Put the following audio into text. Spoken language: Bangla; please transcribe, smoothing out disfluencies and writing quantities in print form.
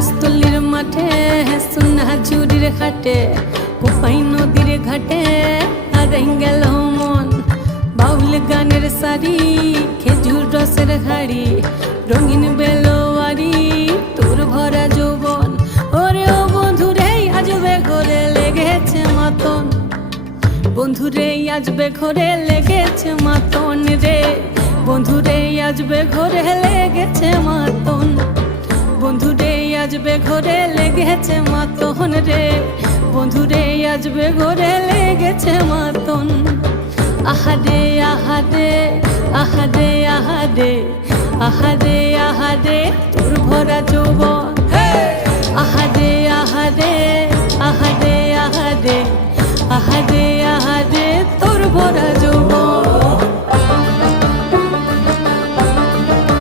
গাছতলির মাঠে সোনা চুরির খাটে কোপাই নদীর ঘাটে হারাই গেল মন বাউল গানের শাড়ি খেজুর রসের হাড়ি রঙিন বেলোয়ারি তোর ভরা যৌবন ওরে ও বন্ধুরে আজবে ঘরে লেগেছে মাতন বন্ধুরে আজবে ঘরে লেগেছে মাতন রে বন্ধুরে আজবে ঘরে লেগেছে মাতন বন্ধুরে আজবে ঘরে লেগেছে মাতন রে বন্ধুরে আজবে ঘরে লেগেছে মাতন আহারে আহারে আহারে আহারে আহারে আহারে তোর ভরা যৌবন